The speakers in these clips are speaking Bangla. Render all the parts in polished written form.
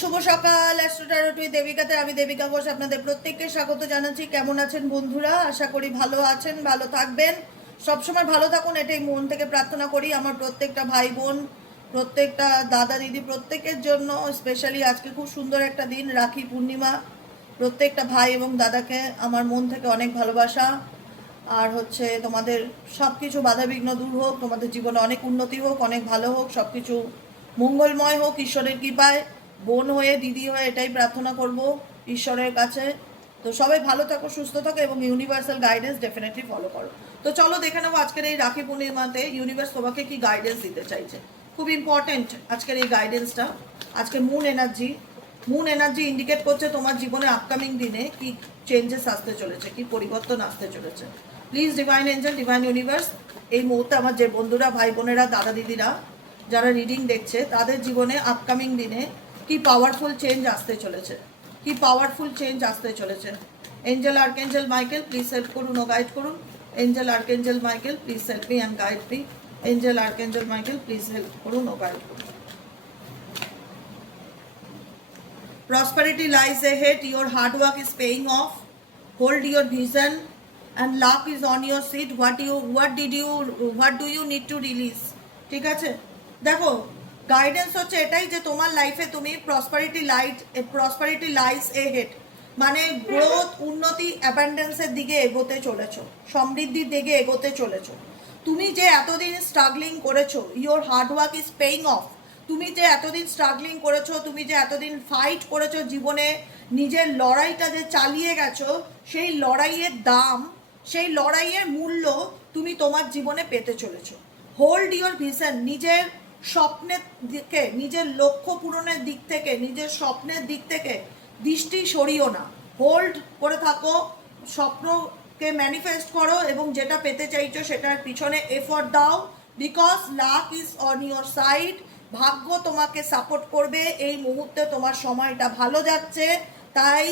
শুভ সকাল। অ্যাস্ট্রোটারোটুই দেবিকাতে আমি দেবিকা ঘোষ আপনাদের প্রত্যেককে স্বাগত জানাচ্ছি। কেমন আছেন বন্ধুরা? আশা করি ভালো আছেন, ভালো থাকবেন, সবসময় ভালো থাকুন, এটাই মন থেকে প্রার্থনা করি। আমার প্রত্যেকটা ভাই বোন, প্রত্যেকটা দাদা দিদি, প্রত্যেকের জন্য স্পেশালি আজকে খুব সুন্দর একটা দিন, রাখি পূর্ণিমা। প্রত্যেকটা ভাই এবং দাদাকে আমার মন থেকে অনেক ভালোবাসা। আর হচ্ছে তোমাদের সব কিছু বাধাবিঘ্ন দূর হোক, তোমাদের জীবনে অনেক উন্নতি হোক, অনেক ভালো হোক, সব কিছু মঙ্গলময় হোক ঈশ্বরের কৃপায়। বোন হয়ে, দিদি হয়ে এটাই প্রার্থনা করব ঈশ্বরের কাছে। তো সবাই ভালো থাকো, সুস্থ থাকো এবং ইউনিভার্সাল গাইডেন্স ডেফিনেটলি ফলো করো। তো চলো দেখে নেবো আজকের এই রাখি পূর্ণিমাতে ইউনিভার্স তোমাকে কি গাইডেন্স দিতে চাইছে। খুব ইম্পর্টেন্ট আজকের এই গাইডেন্সটা। আজকে মুন এনার্জি ইন্ডিকেট করছে তোমার জীবনে আপকামিং দিনে কি চেঞ্জেস আসতে চলেছে, কি পরিবর্তন আসতে চলেছে। Please divine Angel, divine universe, এই মুহূর্তে আমার যে বন্ধুরা, ভাই বোনেরা, দাদা দিদিরা যারা রিডিং দেখছে, তাদের জীবনে আপকামিং দিনে কি পাওয়ারফুল চেঞ্জ আসতে চলেছে, কি পাওয়ারফুল চেঞ্জ আসতে চলেছে। Angel archangel Michael please help করুন ও গাইড করুন। Angel archangel Michael please help me and guide me. Angel archangel Michael please help করুন ও গাইড করুন। Prosperity lies ahead, your hard work is paying off. Hold your vision and luck is on your seat. What do you need to release? ঠিক আছে, দেখো গাইডেন্স হচ্ছে এটাই যে তোমার লাইফে তুমি প্রসপারিটি লাইস এহেড, মানে গ্রোথ, উন্নতি, অ্যাবান্ডেন্সের দিকে এগোতে চলেছো, সমৃদ্ধির দিকে এগোতে চলেছো। তুমি যে এতদিন স্ট্রাগলিং করেছো, your hard work is paying of. তুমি যে এতদিন স্ট্রাগলিং করেছো, তুমি যে এতদিন ফাইট করেছো জীবনে, নিজের লড়াইটা যে চালিয়ে গেছো, সেই লড়াইয়ের দাম, সেই লড়াইয়ের মূল্য তুমি তোমার জীবনে পেতে চলেছো। হোল্ড ইয়োর ভিশন, নিজের স্বপ্নের দিকে, নিজের লক্ষ্য পূরণের দিক থেকে, নিজের স্বপ্নের দিক থেকে দৃষ্টি সরিও না। হোল্ড করে থাকো, স্বপ্নকে ম্যানিফেস্ট করো এবং যেটা পেতে চাইছো সেটার পিছনে এফোর্ট দাও। Because lakh is on your side, ভাগ্য তোমাকে সাপোর্ট করবে। এই মুহূর্তে তোমার সময়টা ভালো যাচ্ছে, তাই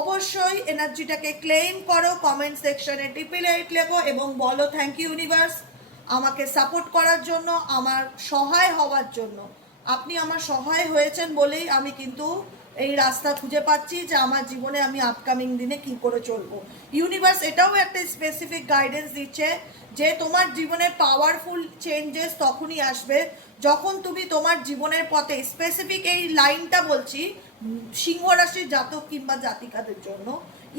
অবশ্যই এনার্জিটাকে ক্লেম করো। কমেন্ট সেকশনে টিপিলেট লেখো এবং বলো থ্যাংক ইউ ইউনিভার্স আমাকে সাপোর্ট করার জন্য, আমার সহায় হওয়ার জন্য। আপনি আমার সহায় হয়েছেন বলেই আমি কিন্তু এই রাস্তা খুঁজে পাচ্ছি যে আমার জীবনে আমি আপকামিং দিনে কি করে চলবো। ইউনিভার্স এটাও একটা স্পেসিফিক গাইডেন্স দিচ্ছে যে তোমার জীবনে পাওয়ারফুল চেঞ্জেস তখনই আসবে যখন তুমি তোমার জীবনের পথে, স্পেসিফিক এই লাইনটা বলছি সিংহ রাশির জাতক কিংবা জাতিকাদের জন্য,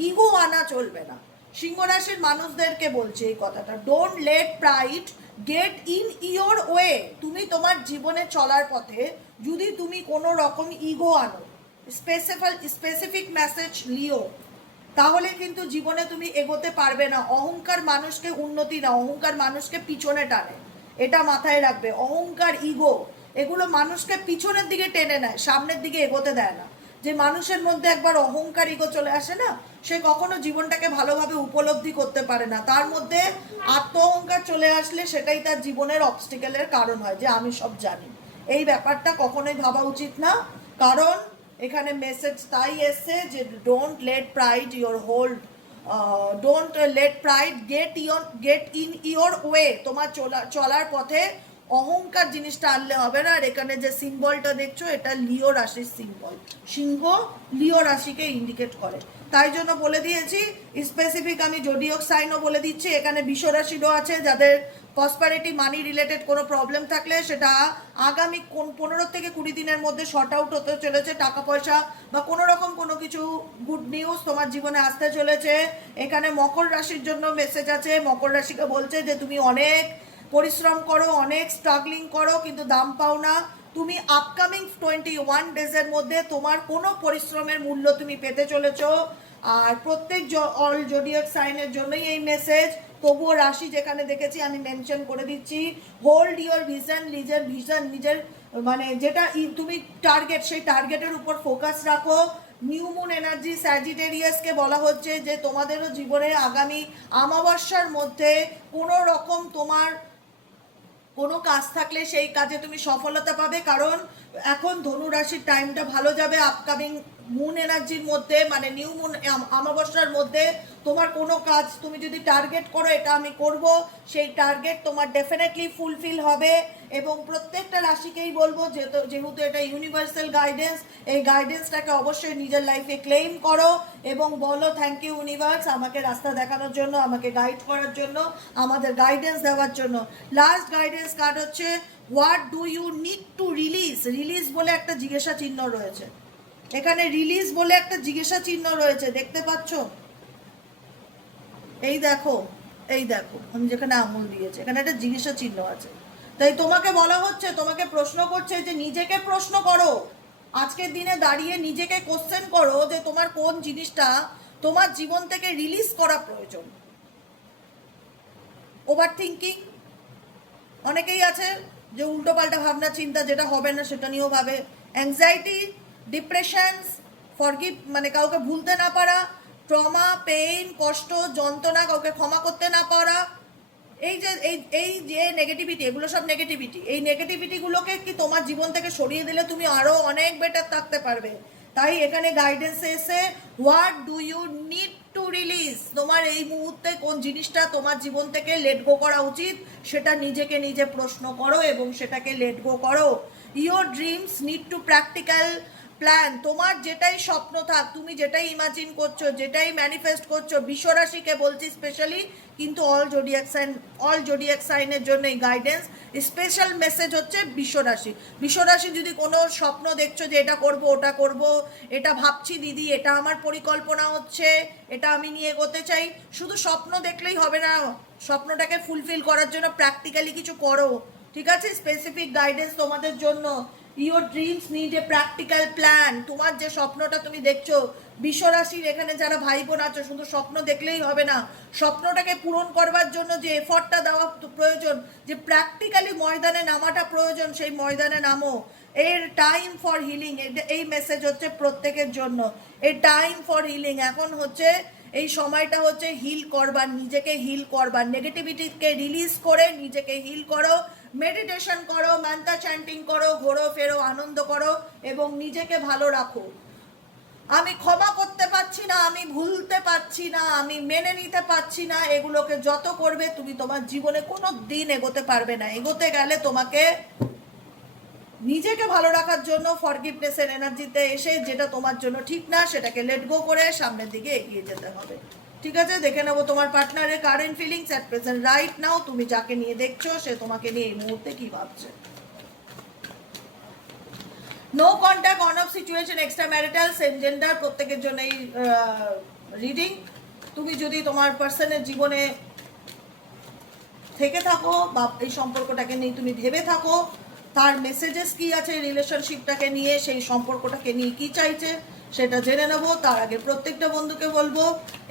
ইগো আনা চলবে না। সিংহ রাশির মানুষদেরকে বলছে এই কথাটা, don't let pride get in your way. তুমি তোমার জীবনে চলার পথে যদি তুমি কোনো রকম ইগো আনো, স্পেসিফিক মেসেজ লিও, তাহলে কিন্তু জীবনে তুমি এগোতে পারবে না। অহংকার মানুষকে উন্নতি না, অহংকার মানুষকে পিছনে টানে, এটা মাথায় রাখবে। অহংকার, ইগো, এগুলো মানুষকে পিছনের দিকে টেনে নেয়, সামনের দিকে এগোতে দেয় না। যে মানুষের মধ্যে একবার অহংকার, ইগো চলে আসে না, সে কখনো জীবনটাকে ভালোভাবে উপলব্ধি করতে পারে না। তার মধ্যে আত্ম অহংকার চলে আসলে সেটাই তার জীবনের অবস্টিকেলের কারণ হয়, যে আমি সব জানি। এই ব্যাপারটা কখনোই ভাবা উচিত না, কারণ এখানে মেসেজ তাই এসছে যে don't let pride your hold, don't let pride get in your way. তোমার চলার পথে অহংকার জিনিসটা আনলে হবে না। আর এখানে যে সিম্বলটা দেখছো, এটা লিও রাশির সিম্বল। সিংহ লিও রাশিকে ইন্ডিকেট করে, তাই জন্য বলে দিয়েছি স্পেসিফিক। আমি জোডিয়াক সাইনও বলে দিচ্ছি, এখানে বিষ রাশিরও আছে, যাদের প্রসপারিটি মানি রিলেটেড কোনো প্রবলেম থাকলে সেটা আগামী 15 থেকে 20 দিনের মধ্যে শর্ট আউট হতে চলেছে। টাকা পয়সা বা কোনো রকম কোনো কিছু গুড নিউজ তোমার জীবনে আসতে চলেছে। এখানে মকর রাশির জন্য মেসেজ আছে, মকর রাশিকে বলছে যে তুমি অনেক পরিশ্রম করো, অনেক স্ট্রাগলিং করো, কিন্তু দাম পাও না। তুমি আপকামিং 21 ডেজের মধ্যে তোমার কোনো পরিশ্রমের মূল্য তুমি পেতে চলেছো। আর প্রত্যেক অল জোডিয়াক সাইনের জন্যই এই মেসেজ। তবুও রাশি যেখানে দেখেছি আমি মেনশন করে দিচ্ছি, হোল্ড ইয়োর ভিশন, নিজের মানে যেটা তুমি টার্গেট, সেই টার্গেটের উপর ফোকাস রাখো। নিউ মুন এনার্জি স্যাজিটেরিয়াসকে বলা হচ্ছে যে তোমাদেরও জীবনে আগামী অমাবস্যার মধ্যে কোনো রকম তোমার কোনো কাজ থাকলে সেই কাজে তুমি সফলতা পাবে, কারণ এখন ধনু রাশির টাইমটা ভালো যাবে। আপকামিং মুন এনার্জির মধ্যে, মানে নিউ মুন অমাবস্যার মধ্যে তোমার কোনো কাজ তুমি যদি টার্গেট করো, এটা আমি করব, সেই টার্গেট তোমার ডেফিনেটলি ফুলফিল হবে। এবং প্রত্যেকটা রাশিকেই বলবো, যেহেতু এটা ইউনিভার্সাল গাইডেন্স, এই গাইডেন্সটাকে অবশ্যই নিজের লাইফে ক্লেম করো এবং বলো থ্যাংক ইউ ইউনিভার্স, আমাকে রাস্তা দেখানোর জন্য, আমাকে গাইড করার জন্য, আমাদের গাইডেন্স দেওয়ার জন্য। লাস্ট গাইডেন্স কার্ড হচ্ছে what do you need to release. Release বলে একটা জিজ্ঞাসা চিহ্ন রয়েছে এখানে, রিলিজ বলে একটা জিজ্ঞাসা চিহ্ন রয়েছে, দেখতে পাচ্ছ? এই দেখো, এই দেখো, আমি যেখানে আঙুল দিয়েছি এখানে একটা জিজ্ঞাসা চিহ্ন আছে। তাই তোমাকে বলা হচ্ছে, তোমাকে প্রশ্ন করছে যে নিজেকে প্রশ্ন করো, আজকের দিনে দাঁড়িয়ে নিজেকে কোশ্চেন করো যে তোমার কোন জিনিসটা তোমার জীবন থেকে রিলিজ করা প্রয়োজন। ওভার থিঙ্কিং অনেকেই আছে যে উল্টোপাল্টা ভাবনা চিন্তা, যেটা হবে না সেটা নিয়েও ভাবে। অ্যাংজাইটি, ডিপ্রেশনস, ফরগিভ মানে কাউকে ভুলতে না পারা, ট্রমা, পেইন, কষ্ট, যন্ত্রণা, কাউকে ক্ষমা করতে না পারা, এই যে নেগেটিভিটি, এগুলো সব নেগেটিভিটি। এই নেগেটিভিটিগুলোকে কি তোমার জীবন থেকে সরিয়ে দিলে তুমি আরও অনেক বেটার থাকতে পারবে। তাই এখানে গাইডেন্সে এসে what do you need to release, তোমার এই মুহূর্তে কোন জিনিসটা তোমার জীবন থেকে লেট গো করা উচিত, সেটা নিজেকে নিজে প্রশ্ন করো এবং সেটাকে লেট গো করো। Your dreams need to practical plan. তোমার যেটাই স্বপ্ন থাক, তুমি যেটাই ইমাজিন করছো, যেটাই ম্যানিফেস্ট করছো, বিশ্বরাশিকে বলছি স্পেশালি, কিন্তু অল জোডিয়াক সাইনের জন্য এই গাইডেন্স। স্পেশাল মেসেজ হচ্ছে বিশ্বরাশি। বিশ্বরাশি যদি কোনো স্বপ্ন দেখছো যে এটা করব, ওটা করব, এটা ভাবছি দিদি, এটা আমার পরিকল্পনা হচ্ছে, এটা আমি নিয়ে এগোতে চাই, শুধু স্বপ্ন দেখলেই হবে না, স্বপ্নটাকে ফুলফিল করার জন্য প্র্যাকটিক্যালি কিছু করো। ঠিক আছে? স্পেসিফিক গাইডেন্স তোমাদের জন্য। Your dreams need a practical plan. তোমার যে স্বপ্নটা তুমি দেখছো, বিশ্বরাশির এখানে যারা ভাই বোন আছো, শুধু স্বপ্ন দেখলেই হবে না, স্বপ্নটাকে পূরণ করবার জন্য যে এফর্টটা দেওয়া প্রয়োজন, যে প্র্যাকটিক্যালি ময়দানে নামাটা প্রয়োজন, সেই ময়দানে নামো। এর টাইম ফর হিলিং, এই মেসেজ হচ্ছে প্রত্যেকের জন্য। এই টাইম ফর হিলিং, এখন হচ্ছে এই সময়টা হচ্ছে হিল করবার, নিজেকে হিল করবার, নেগেটিভিটিকে রিলিজ করে নিজেকে হিল করো। মেডিটেশন করো, মান্ত্র চ্যান্টিং করো, ঘোরো ফেরো, আনন্দ করো এবং নিজেকে ভালো রাখো। আমি ক্ষমা করতে পারছি না, আমি ভুলতে পারছি না, আমি মেনে নিতে পারছি না, এগুলোকে যত করবে তুমি তোমার জীবনে কোনো দিন এগোতে পারবে না। এগোতে গেলে তোমাকে নিজেকে ভালো রাখার জন্য ফরগিভনেসের এনার্জিতে এসে যেটা তোমার জন্য ঠিক না সেটাকে লেট গো করে সামনের দিকে এগিয়ে যেতে হবে। ঠিক আছে? দেখে নেবো তোমার পার্টনারের current feelings at present right now. তুমি যাকে নিয়ে দেখছো সে তোমাকে নিয়ে এই মুহূর্তে কি ভাবছে। No contact, on off situation, extra marital, same gender, প্রত্যেকের জন্য এই রিডিং। তুমি যদি তোমার পার্সনের জীবনে থেকে থাকো বা এই সম্পর্কটাকে নিয়ে তুমি ভেবে থাকো, তার মেসেজেস কি আছে রিলেশনশিপটাকে নিয়ে, সেই সম্পর্কটাকে নিয়ে কি চাইছে সেটা জেনে নেবো। তার আগে প্রত্যেকটা বন্ধুকে বলবো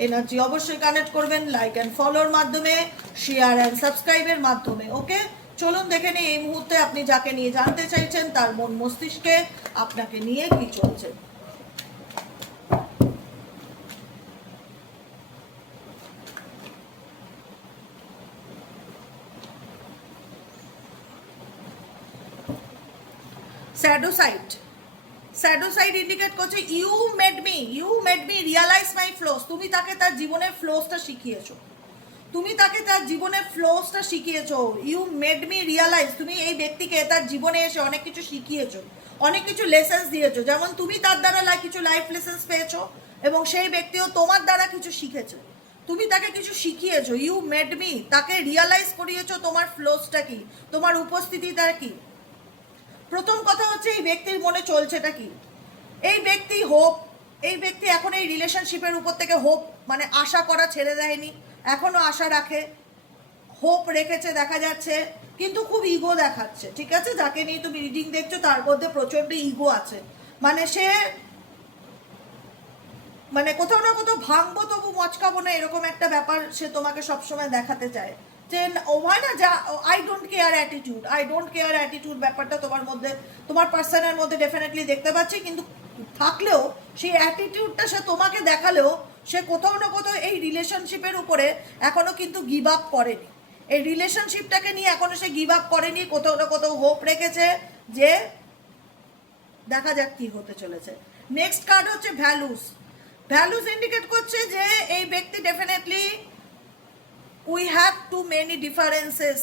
এনার্জি অবশ্যই কানেক্ট করবেন লাইক অ্যান্ড ফলোর মাধ্যমে, শেয়ার অ্যান্ড সাবস্ক্রাইবের মাধ্যমে। ওকে, চলুন দেখে নিই এই মুহূর্তে আপনি যাকে নিয়ে জানতে চাইছেন তার মন মস্তিষ্কে আপনাকে নিয়ে কি চলছে। স্যাডোসাইড ইন্ডিকেট করছে you made me realise my flaws. তুমি তাকে তার জীবনের ফ্লোসটা শিখিয়েছো, তুমি তাকে তার জীবনের ফ্লোসটা শিখিয়েছো। ইউ মেড মি রিয়ালাইজ, তুমি এই ব্যক্তিকে তার জীবনে এসে অনেক কিছু শিখিয়েছো, অনেক কিছু লেসেন্স দিয়েছো। যেমন তুমি তার দ্বারা কিছু লাইফ লেসেন্স পেয়েছো এবং সেই ব্যক্তিও তোমার দ্বারা কিছু শিখেছে। তুমি তাকে কিছু শিখিয়েছো, ইউ মেড মি, তাকে রিয়ালাইজ করিয়েছো তোমার ফ্লোসটা কি, তোমার উপস্থিতিটা কি। প্রথম কথা হচ্ছে এই ব্যক্তির মনে চলছেটা কি। এই ব্যক্তি এই ব্যক্তি এখন এই রিলেশনশিপের উপর থেকে মানে আশা করা ছেড়ে দেয়নি, এখনো আশা রাখে, হোপ রেখেছে দেখা যাচ্ছে, কিন্তু খুব ইগো দেখাচ্ছে। ঠিক আছে? যাকে নিয়ে তুমি রিডিং দেখছো তার মধ্যে প্রচন্ড ইগো আছে, মানে সে মানে কোথাও না কোথাও ভাঙবো তবু মচকাবো না, এরকম একটা ব্যাপার সে তোমাকে সবসময় দেখাতে চায়। যে হয় না, যা আই ডোন্ট কেয়ার অ্যাটিটিউড ব্যাপারটা তোমার মধ্যে, তোমার পার্সনের মধ্যে ডেফিনেটলি দেখতে পাচ্ছি। কিন্তু থাকলেও সেই অ্যাটিটিউডটা সে তোমাকে দেখালেও সে কোথাও না কোথাও এই রিলেশনশিপের উপরে এখনো কিন্তু গিভ আপ করেনি, এই রিলেশনশিপটাকে নিয়ে এখনো সে গিভ আপ করেনি, কোথাও না কোথাও হোপ রেখেছে যে দেখা যাক কি হতে চলেছে। নেক্সট কার্ড হচ্ছে ভ্যালুস। ভ্যালুস ইন্ডিকেট করছে যে এই ব্যক্তি definitely we have to many differences.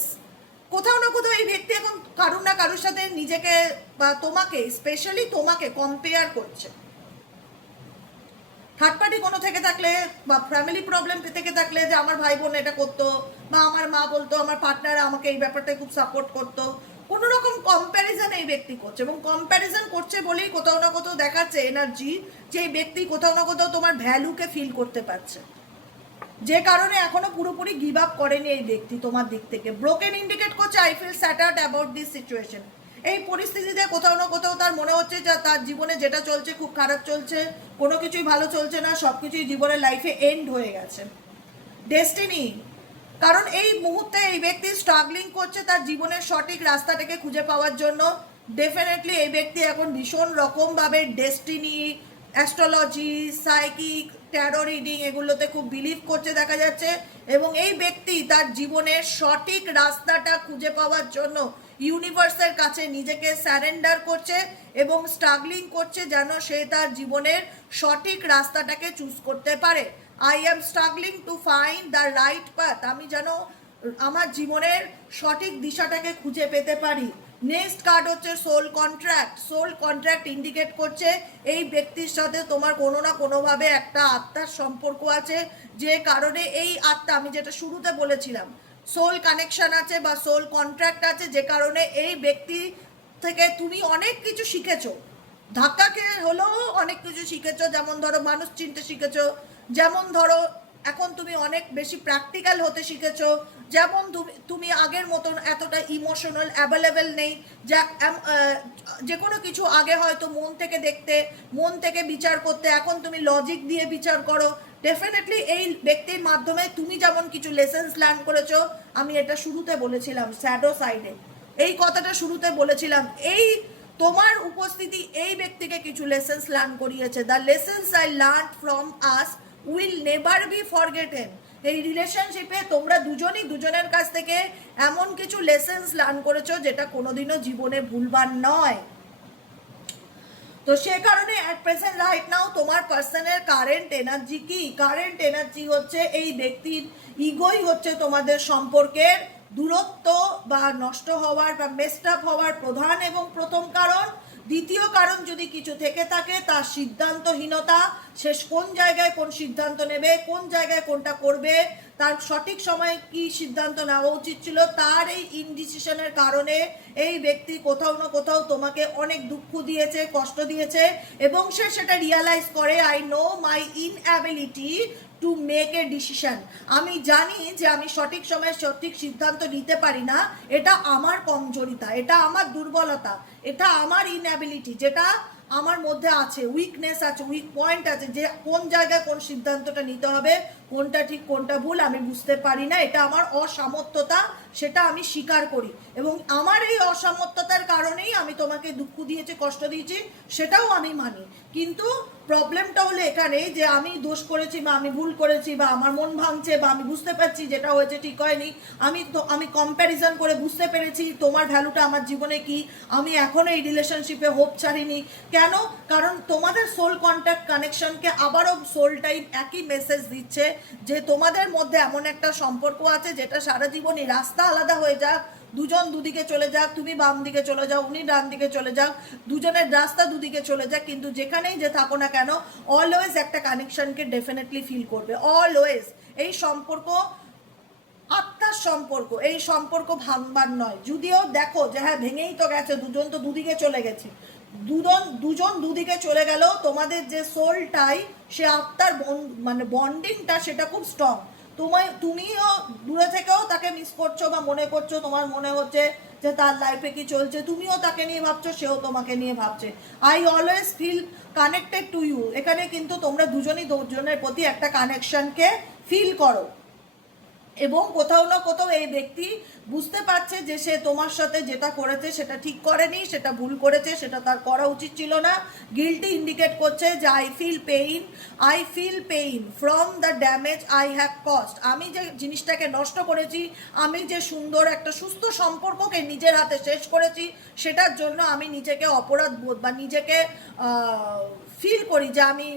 কোথাও না কোথাও এই ব্যক্তি এখন কারুর না কারুর সাথে নিজেকে বা তোমাকে, স্পেশালি তোমাকে কম্পেয়ার করছে। থার্ড পার্টি কোনো থেকে থাকলে বা ফ্যামিলি প্রবলেম থেকে থাকলে, যে আমার ভাই বোন এটা করতো বা আমার মা বলতো, আমার পার্টনার আমাকে এই ব্যাপারটায় খুব সাপোর্ট করতো, কোনো রকম কম্প্যারিজন এই ব্যক্তি করছে। এবং কম্প্যারিজন করছে বলেই কোথাও না কোথাও দেখাচ্ছে এনার্জি যে এই ব্যক্তি কোথাও না কোথাও তোমার ভ্যালুকে ফিল করতে পারছে, যে কারণে এখনো পুরোপুরি গিভ আপ করেনি এই ব্যক্তি তোমার দিক থেকে। ব্রোকেন ইন্ডিকেট করছে I feel shattered about this situation. এই পরিস্থিতিতে কোথাও না কোথাও তার মনে হচ্ছে যে তার জীবনে যেটা চলছে খুব খারাপ চলছে, কোনো কিছুই ভালো চলছে না, সব কিছুই জীবনের লাইফে এন্ড হয়ে গেছে। ডেস্টিনি, কারণ এই মুহূর্তে এই ব্যক্তি স্ট্রাগলিং করছে তার জীবনের সঠিক রাস্তাটাকে খুঁজে পাওয়ার জন্য। ডেফিনেটলি এই ব্যক্তি এখন ভীষণ রকমভাবে destiny, astrology, psychic, taro reading এগুলোতে খুব বিলিভ করছে দেখা যাচ্ছে। এবং এই ব্যক্তি তার জীবনের সঠিক রাস্তাটা খুঁজে পাওয়ার জন্য ইউনিভার্সের কাছে নিজেকে স্যারেন্ডার করছে এবং স্ট্রাগলিং করছে যেন সে তার জীবনের সঠিক রাস্তাটাকে চুজ করতে পারে। I am struggling to find the right path. আমি যেন আমার জীবনের সঠিক দিশাটাকে খুঁজে পেতে পারি। নেক্সট কার্ড হচ্ছে soul contract. Soul contract indicate করছে এই ব্যক্তির সাথে তোমার কোনো না কোনোভাবে একটা আত্মার সম্পর্ক আছে, যে কারণে এই আত্মা, আমি যেটা শুরুতে বলেছিলাম, সোল কানেকশন আছে বা সোল কন্ট্রাক্ট আছে, যে কারণে এই ব্যক্তি থেকে তুমি অনেক কিছু শিখেছো, ধাক্কা খেয়ে হলেও অনেক কিছু শিখেছো। যেমন ধরো মানুষ চিনতে শিখেছো, যেমন ধরো এখন তুমি অনেক বেশি প্র্যাকটিক্যাল হতে শিখেছো, যেমন তুমি আগের মতন এতটা ইমোশনাল অ্যাভেলেবেল নেই। যে কোনো কিছু আগে হয়তো মন থেকে দেখতে, মন থেকে বিচার করতে, এখন তুমি লজিক দিয়ে বিচার করো। ডেফিনেটলি এই ব্যক্তির মাধ্যমে তুমি যেমন কিছু লেসেন্স লার্ন করেছো, আমি এটা শুরুতে বলেছিলাম শ্যাডো সাইডে, এই কথাটা শুরুতে বলেছিলাম, এই তোমার উপস্থিতি এই ব্যক্তিকে কিছু লেসেন্স লার্ন করিয়েছে। The lessons I learn from us will never be forgotten. এই রিলেশনশিপে তোমরা দুজনই দুজনের কাছ থেকে এমন কিছু লেসেন্স লার্ন করেছো যেটা কোনোদিনও জীবনে ভুলবার নয়। তো সে কারণে অ্যাট প্রেজেন্ট রাইট নাও তোমার পার্সনের কারেন্ট এনার্জি কি? কারেন্ট এনার্জি হচ্ছে এই ব্যক্তির ইগোই হচ্ছে তোমাদের সম্পর্কের দূরত্ব বা নষ্ট হওয়ার বা মেসড আপ হওয়ার প্রধান এবং প্রথম কারণ। দ্বিতীয় কারণ যদি কিছু থেকে থাকে তার সিদ্ধান্তহীনতা, শেষ কোন জায়গায় কোন সিদ্ধান্ত নেবে, কোন জায়গায় কোনটা করবে, তার সঠিক সময়ে কি সিদ্ধান্ত নেওয়া উচিত ছিল, তার এই ইনডিসিশনের কারণে এই ব্যক্তি কোথাও না কোথাও তোমাকে অনেক দুঃখ দিয়েছে, কষ্ট দিয়েছে এবং সে সেটা রিয়ালাইজ করে I know my ইনঅ্যাবিলিটি to make a decision. আমি জানি যে আমি সঠিক সময়ে সঠিক সিদ্ধান্ত নিতে পারি না, এটা আমার কমজোরিতা, এটা আমার দুর্বলতা, এটা আমার ইনঅ্যাবিলিটি, যেটা আমার মধ্যে আছে, উইকনেস আছে, উইক পয়েন্ট আছে, যে কোন জায়গায় কোন সিদ্ধান্তটা নিতে হবে, কোনটা ঠিক কোনটা ভুল আমি বুঝতে পারি না, এটা আমার অসামর্থ্যতা, সেটা আমি স্বীকার করি। এবং আমার এই অসামর্থ্যতার কারণেই আমি তোমাকে দুঃখ দিয়েছি, কষ্ট দিয়েছি, সেটাও আমি মানি। কিন্তু প্রবলেমটা হলো এখানে যে আমি দোষ করেছি বা আমি ভুল করেছি বা আমার মন ভাঙছে বা আমি বুঝতে পারছি যেটা হয়েছে ঠিক হয়নি, আমি কম্প্যারিজন করে বুঝতে পেরেছি তোমার ভ্যালুটা আমার জীবনে কি, আমি এখনো এই রিলেশনশিপে হোপ ছাড়িনি। কেন? কারণ তোমাদের সোল কন্ট্যাক্ট কানেকশনকে আবারও সোল টাইপ একই মেসেজ দিচ্ছে যে তোমাদের মধ্যে এমন একটা সম্পর্ক আছে যেটা সারা জীবনই, রাস্তা আলাদা হয়ে যাক, দুজন দুদিকে চলে যাক, তুমি বাম দিকে চলে যাও, উনি ডান দিকে চলে যাক, দুজনের রাস্তা দুদিকে চলে যাক, কিন্তু যেখানেই যে থাকো না কেন অলওয়েজ একটা কানেকশনকে ডেফিনেটলি ফিল করবে, অলওয়েজ। এই সম্পর্ক আত্মার সম্পর্ক, এই সম্পর্ক ভাঙবার নয়। যদিও দেখো যে হ্যাঁ ভেঙেই তো গেছে, দুজন তো দুদিকে চলে গেছে, দুজন দুদিকে চলে গেল, তোমাদের যে সোলটাই, সে আত্মার মানে বন্ডিংটা সেটা খুব স্ট্রং। তুমিও দূরে থেকেও তাকে মিস করছো বা মনে করছো, তোমার মনে হচ্ছে যে তার লাইফে কি চলছে, তুমিও তাকে নিয়ে ভাবছো, সেও তোমাকে নিয়ে ভাবছে। I always feel connected to you. এখানে কিন্তু তোমরা দুজনই দুজনের প্রতি একটা কানেকশনকে ফিল করো। এবং কোথাও না কোথাও এই ব্যক্তি বুঝতে পারছে যে সে তোমার সাথে যেটা করেছে সেটা ঠিক করেনি, সেটা ভুল করেছে, সেটা তার করা উচিত ছিল না। গিল্টি ইন্ডিকেট করছে যে I feel pain from the damage I have caused. আমি যে জিনিসটাকে নষ্ট করেছি, আমি যে সুন্দর একটা সুস্থ সম্পর্ককে নিজের হাতে শেষ করেছি, সেটার জন্য আমি নিজেকে অপরাধ বোধ বা নিজেকে ফিল করি যে আমি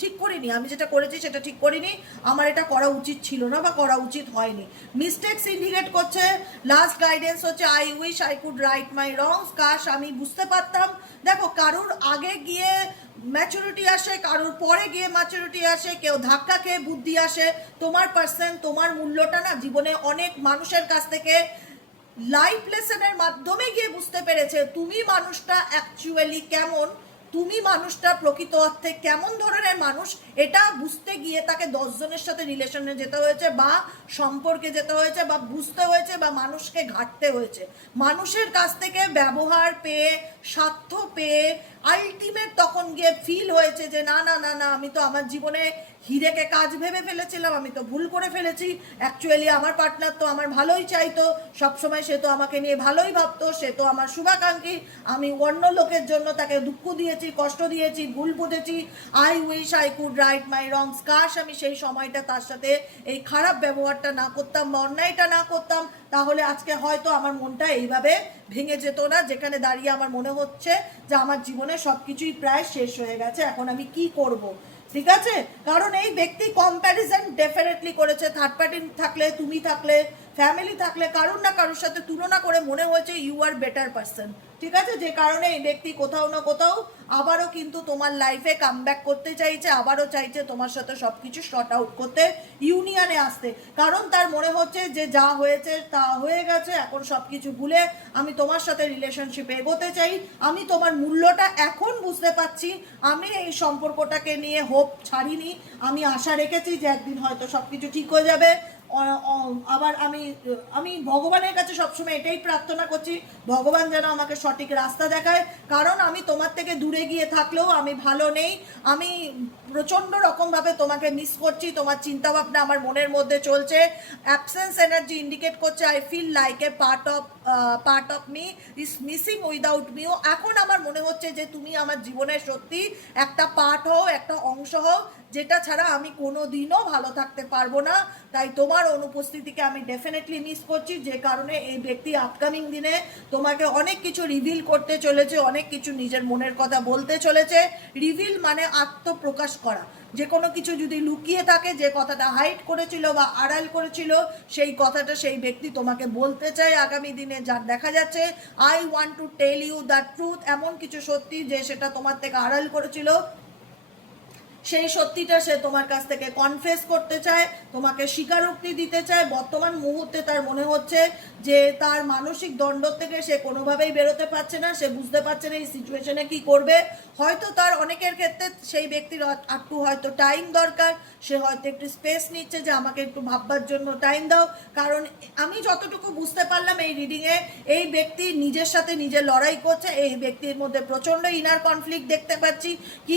ঠিক করিনি, আমি যেটা করেছি সেটা ঠিক করিনি, আমার এটা করা উচিত ছিল না বা করা উচিত হয়নি। মিস্টেকস ইন্ডিকেট করছে, লাস্ট গাইডেন্স হচ্ছে I wish I could right my wrongs. কাশ আমি বুঝতে পারতাম। দেখো, কারুর আগে গিয়ে ম্যাচুরিটি আসে, কারুর পরে গিয়ে ম্যাচুরিটি আসে, কেউ ধাক্কা খেয়ে বুদ্ধি আসে। তোমার পার্সন তোমার মূল্যটা না জীবনে অনেক মানুষের কাছ থেকে লাইফ লেসনের মাধ্যমে গিয়ে বুঝতে পেরেছে তুমি মানুষটা অ্যাকচুয়ালি কেমন, তুমি মানুষটা প্রকৃত অর্থে কেমন ধরনের মানুষ। এটা বুঝতে গিয়ে তাকে 10 জনের সাথে রিলেশনে যেতে হয়েছে বা সম্পর্কে যেতে হয়েছে বা বুঝতে হয়েছে বা মানুষকে ঘাটতে হয়েছে। মানুষের কাছ থেকে ব্যবহার পেয়ে, স্বার্থ পেয়ে আলটিমেট তখন গিয়ে ফিল হয়েছে যে না না না না, আমি তো আমার জীবনে হিরেকে কাজ ভেবে ফেলেছিলাম, আমি তো ভুল করে ফেলেছি। অ্যাকচুয়ালি আমার পার্টনার তো আমার ভালোই চাইতো, সবসময় সে তো আমাকে নিয়ে ভালোই ভাবতো, সে তো আমার শুভাকাঙ্ক্ষী, আমি অন্য লোকের জন্য তাকে দুঃখ দিয়েছি, কষ্ট দিয়েছি, ভুল বুঝেছি। I wish I could right my wrongs. কাশ আমি সেই সময়টা তার সাথে এই খারাপ ব্যবহারটা না করতাম বা অন্যায়টা না করতাম, তাহলে আজকে হয়তো আমার মনটা এইভাবে ভেঙে যেত না, যেখানে দাঁড়িয়ে আমার মনে হচ্ছে যে আমার জীবনে সব কিছুই প্রায় শেষ হয়ে গেছে, এখন আমি কি করব। ঠিক আছে, কারণ এই ব্যক্তি কম্প্যারিজন ডেফিনেটলি করেছে। থার্ড পার্টি থাকলে, তুমি থাকলে, ফ্যামিলি থাকলে, কারুর না কারুর সাথে তুলনা করে মনে হয়েছে ইউ আর বেটার পারসন। ঠিক আছে, যে কারণে এই ব্যক্তি কোথাও না কোথাও আবারও কিন্তু তোমার লাইফে কামব্যাক করতে চাইছে, আবারও চাইছে তোমার সাথে সব কিছু শর্ট আউট করতে, ইউনিয়নে আসতে। কারণ তার মনে হচ্ছে যে যা হয়েছে তা হয়ে গেছে, এখন সব কিছু ভুলে আমি তোমার সাথে রিলেশনশিপে এগোতে চাই। আমি তোমার মূল্যটা এখন বুঝতে পারছি, আমি এই সম্পর্কটাকে নিয়ে হোপ ছাড়িনি, আমি আশা রেখেছি যে একদিন হয়তো সব কিছু ঠিক হয়ে যাবে। আবার আমি ভগবানের কাছে সবসময় এটাই প্রার্থনা করছি, ভগবান যেন আমাকে সঠিক রাস্তা দেখায়। কারণ আমি তোমার থেকে দূরে গিয়ে থাকলেও আমি ভালো নেই, আমি প্রচণ্ড রকমভাবে তোমাকে মিস করছি, তোমার চিন্তাভাবনা আমার মনের মধ্যে চলছে। অ্যাবসেন্স এনার্জি ইন্ডিকেট করছে I feel like a part of me is missing without মিও। এখন আমার মনে হচ্ছে যে তুমি আমার জীবনের সত্যি একটা পার্ট হও, একটা অংশ হও, যেটা ছাড়া আমি কোনো দিনও ভালো থাকতে পারবো না। তাই তোমার অনুপস্থিতিকে আমি ডেফিনেটলি মিস করছি, যে কারণে এই ব্যক্তি আপকামিং দিনে তোমাকে অনেক কিছু রিভিল করতে চলেছে, অনেক কিছু নিজের মনের কথা বলতে চলেছে। রিভিল মানে আত্মপ্রকাশ করা। যে কোনো কিছু যদি লুকিয়ে থাকে, যে কথাটা হাইড করেছিল বা আড়াল করেছিল, সেই কথাটা সেই ব্যক্তি তোমাকে বলতে চায় আগামী দিনে। যার দেখা যাচ্ছে I want to tell you the truth, এমন কিছু সত্যি যে সেটা তোমার থেকে আড়াল করেছিল, সেই সত্যিটা সে তোমার কাছ থেকে কনফেস করতে চায়, তোমাকে স্বীকারোক্তি দিতে চায়। বর্তমান মুহূর্তে তার মনে হচ্ছে যে তার মানসিক দণ্ড থেকে সে কোনোভাবেই বেরোতে পারছে না, সে বুঝতে পারছে না এই সিচুয়েশনে কি করবে। হয়তো তার অনেকের ক্ষেত্রে সেই ব্যক্তির একটু হয়তো টাইম দরকার, সে হয়তো একটু স্পেস নিচ্ছে যে আমাকে একটু ভাববার জন্য টাইম দাও। কারণ আমি যতটুকু বুঝতে পারলাম এই রিডিংয়ে, এই ব্যক্তি নিজের সাথে নিজে লড়াই করছে। এই ব্যক্তির মধ্যে প্রচণ্ড ইনার কনফ্লিক্ট দেখতে পাচ্ছি, কি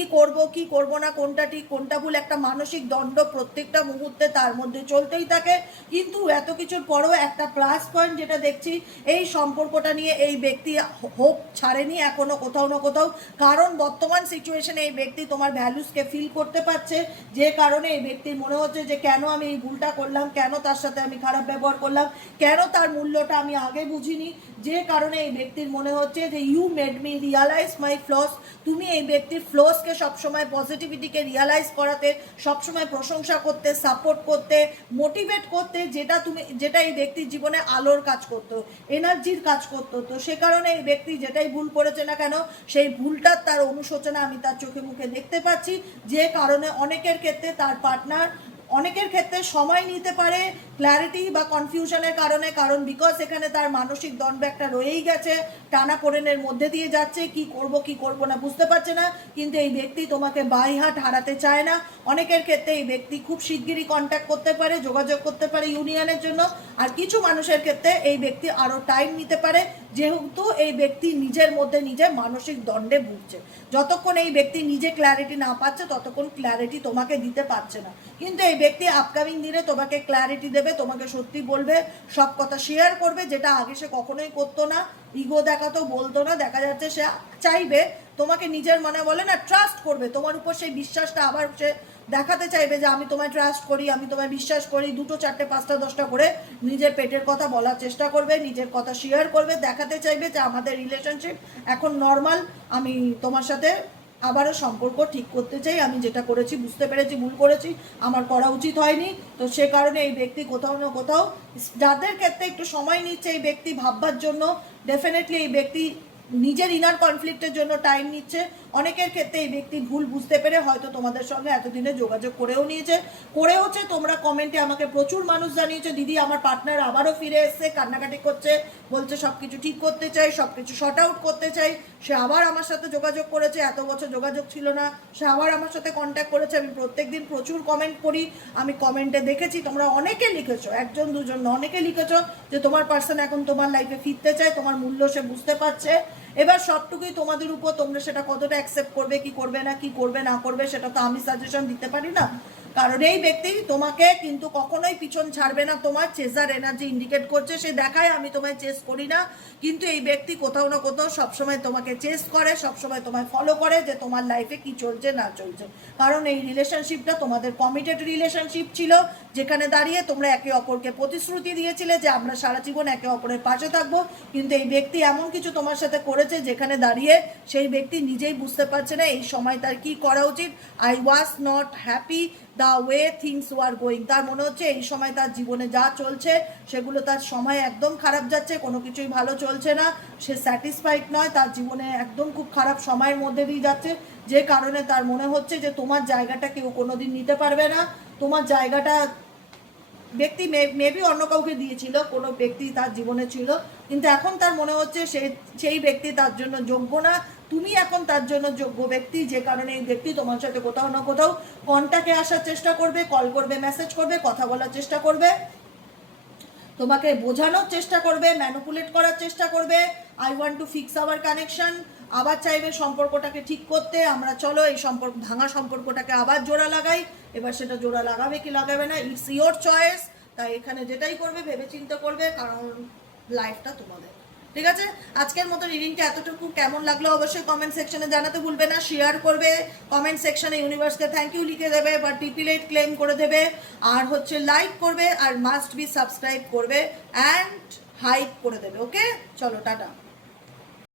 করব না, কোনটা ঠিক কোনটা ভুল, একটা মানসিক দ্বন্দ্ব প্রত্যেকটা মুহূর্তে তার মধ্যে চলতেই থাকে। কিন্তু এত কিছুর পরেও একটা প্লাস পয়েন্ট যেটা দেখছি, এই সম্পর্কটা নিয়ে এই ব্যক্তি হোপ ছাড়েনি এখনো কোথাও না কোথাও। কারণ বর্তমান সিচুয়েশনে এই ব্যক্তি তোমার ভ্যালুসকে ফিল করতে পারছে, যে কারণে এই ব্যক্তির মনে হচ্ছে যে কেন আমি এই ভুলটা করলাম, কেন তার সাথে আমি খারাপ ব্যবহার করলাম, কেন তার মূল্যটা আমি আগে বুঝিনি। যে কারণে এই ব্যক্তির মনে হচ্ছে যে you made me realise my flaws. তুমি এই ব্যক্তির ফ্লসকে সবসময়, পজিটিভিটিকে রিয়ালাইজ করাতে, সবসময় প্রশংসা করতে, সাপোর্ট করতে, মোটিভেট করতে, যেটা এই ব্যক্তির জীবনে আলোর কাজ করতো, এনার্জির কাজ করতো। তো সে কারণে এই ব্যক্তি যেটাই ভুল করেছে না কেন, সেই ভুলটার তার অনুশোচনা আমি তার চোখে মুখে দেখতে পাচ্ছি। যে কারণে অনেকের ক্ষেত্রে তার পার্টনার অনেকের ক্ষেত্রে সময় নিতে পারে ক্ল্যারিটি বা কনফিউশনের কারণে, কারণ বিকজ এখানে তার মানসিক দ্বন্দ্ব একটা রয়েই গেছে, টানাপোড়েনের মধ্যে দিয়ে যাচ্ছে, কি করব না বুঝতে পারছে না। কিন্তু এই ব্যক্তি তোমাকে বাই হার্ট হারাতে চায় না। অনেকের ক্ষেত্রে এই ব্যক্তি খুব শিগগিরই কন্ট্যাক্ট করতে পারে, যোগাযোগ করতে পারে ইউনিয়নের জন্য। আর কিছু মানুষের ক্ষেত্রে এই ব্যক্তি আরও টাইম নিতে পারে, যেহেতু এই ব্যক্তি নিজের মধ্যে নিজে মানসিক দ্বন্দ্বে ভুগছে। যতক্ষণ এই ব্যক্তি নিজে ক্ল্যারিটি না পাচ্ছে ততক্ষণ ক্ল্যারিটি তোমাকে দিতে পারছে না। কিন্তু এই ব্যক্তি আপকামিং দিনে তোমাকে ক্ল্যারিটি দেবে, তোমাকে সত্যি বলবে, সব কথা শেয়ার করবে, যেটা আগে সে কখনোই করতো না। ইগো দেখাতো, বলতো না। দেখা যাচ্ছে সে চাইবে তোমাকে নিজের মনে বলে না ট্রাস্ট করবে, তোমার উপর সেই বিশ্বাসটা আবার সে দেখাতে চাইবে যে আমি তোমায় ট্রাস্ট করি, আমি তোমায় বিশ্বাস করি। 2, 4, 5, 10টা করে নিজের পেটের কথা বলার চেষ্টা করবে, নিজের কথা শেয়ার করবে, দেখাতে চাইবে যে আমাদের রিলেশনশিপ এখন নর্মাল, আমি তোমার সাথে আবারও সম্পর্ক ঠিক করতে চাই, আমি যেটা করেছি বুঝতে পেরেছি, ভুল করেছি, আমার করা উচিত হয়নি। তো সে কারণে এই ব্যক্তি কোথাও না কোথাও, যাদের ক্ষেত্রে একটু সময় নিচ্ছে এই ব্যক্তি ভাববার জন্য, ডেফিনেটলি এই ব্যক্তি নিজের ইনার কনফ্লিক্টের জন্য টাইম নিচ্ছে। অনেকের ক্ষেত্রে এই ব্যক্তি ভুল বুঝতে পেরে হয়তো তোমাদের সঙ্গে এতদিনে যোগাযোগ করেওছে। তোমরা কমেন্টে আমাকে প্রচুর মানুষ জানিয়েছে, দিদি আমার পার্টনার আবারও ফিরে এসছে, কান্নাকাটি করছে, বলছে সব কিছু ঠিক করতে চাই, সব কিছু শর্ট আউট করতে চাই। সে আবার আমার সাথে যোগাযোগ করেছে, এত বছর যোগাযোগ ছিল না, সে আবার আমার সাথে কন্ট্যাক্ট করেছে। আমি প্রত্যেকদিন প্রচুর কমেন্ট করি, আমি কমেন্টে দেখেছি তোমরা অনেকে লিখেছো, 1 জন 2 জন অনেকে লিখেছো যে তোমার পার্সন এখন তোমার লাইফে ফিরতে চায়, তোমার মূল্য সে বুঝতে পারছে। এবার সবটুকুই তোমাদের উপর, তোমরা সেটা কতটা অ্যাকসেপ্ট করবে, কি করবে না, কি করবে না করবে, সেটা তো আমি সাজেশন দিতে পারি না। কারণ এই ব্যক্তি তোমাকে কিন্তু কখনোই পিছন ছাড়বে না। তোমার চেজার এনার্জি ইন্ডিকেট করছে, সে দেখায় আমি তোমায় চেস করি না, কিন্তু এই ব্যক্তি কোথাও না কোথাও সবসময় তোমাকে চেস করে, সবসময় তোমায় ফলো করে যে তোমার লাইফে কি চলছে না চলছে। কারণ এই রিলেশনশিপটা তোমাদের কমিটেড রিলেশনশিপ ছিল, যেখানে দাঁড়িয়ে তোমরা একে অপরকে প্রতিশ্রুতি দিয়েছিলে যে আমরা সারা জীবন একে অপরের পাশে থাকবো। কিন্তু এই ব্যক্তি এমন কিছু তোমার সাথে করেছে যেখানে দাঁড়িয়ে সেই ব্যক্তি নিজেই বুঝতে পারছে না এই সময় তার কি করা উচিত। I was not happy the way things were going. তার মনে হচ্ছে এই সময় তার জীবনে যা চলছে সেগুলো তার সময় একদম খারাপ যাচ্ছে, কোনো কিছুই ভালো চলছে না, সে স্যাটিসফাইড নয়, তার জীবনে একদম খুব খারাপ সময়ের মধ্যে দিয়ে যাচ্ছে, যে কারণে তার মনে হচ্ছে যে তোমার জায়গাটা কেউ কোনোদিন নিতে পারবে না। তোমার জায়গাটা ব্যক্তি মেবি অন্য কাউকে দিয়েছিল, কোনো ব্যক্তি তার জীবনে ছিল, কিন্তু এখন তার মনে হচ্ছে সেই ব্যক্তি তার জন্য যোগ্য না, তুমি এখন তার জন্য যোগ্য ব্যক্তি। যে কারণে এই ব্যক্তি তোমার সাথে কোথাও না কোথাও কন্ট্যাক্টে আসার চেষ্টা করবে, কল করবে, মেসেজ করবে, কথা বলার চেষ্টা করবে, তোমাকে বোঝানোর চেষ্টা করবে, ম্যানিপুলেট করার চেষ্টা করবে। I want to fix hour connection, আবার চাইবে সম্পর্কটাকে ঠিক করতে, আমরা চলো এই ভাঙা সম্পর্কটাকে আবার জোড়া লাগাই। এবার সেটা জোড়া লাগাবে কি লাগাবে না, ইটস ইয়োর চয়েস। তাই এখানে যেটাই করবে ভেবে চিন্তে করবে, কারণ লাইফটা তোমাদের। ঠিক আছে, আজকের মতো রিডিংটা এতটুকু। কেমন লাগলো অবশ্যই কমেন্ট সেকশনে জানাতে ভুলবে না, শেয়ার করবে, কমেন্ট সেকশনে ইউনিভার্সকে থ্যাংক ইউ লিখে দেবে বা টিপিলেট ক্লেম করে দেবে, আর হচ্ছে লাইক করবে, আর মাস্ট বি সাবস্ক্রাইব করবে অ্যান্ড হাইপ করে দেবে। ওকে, চলো টাটা।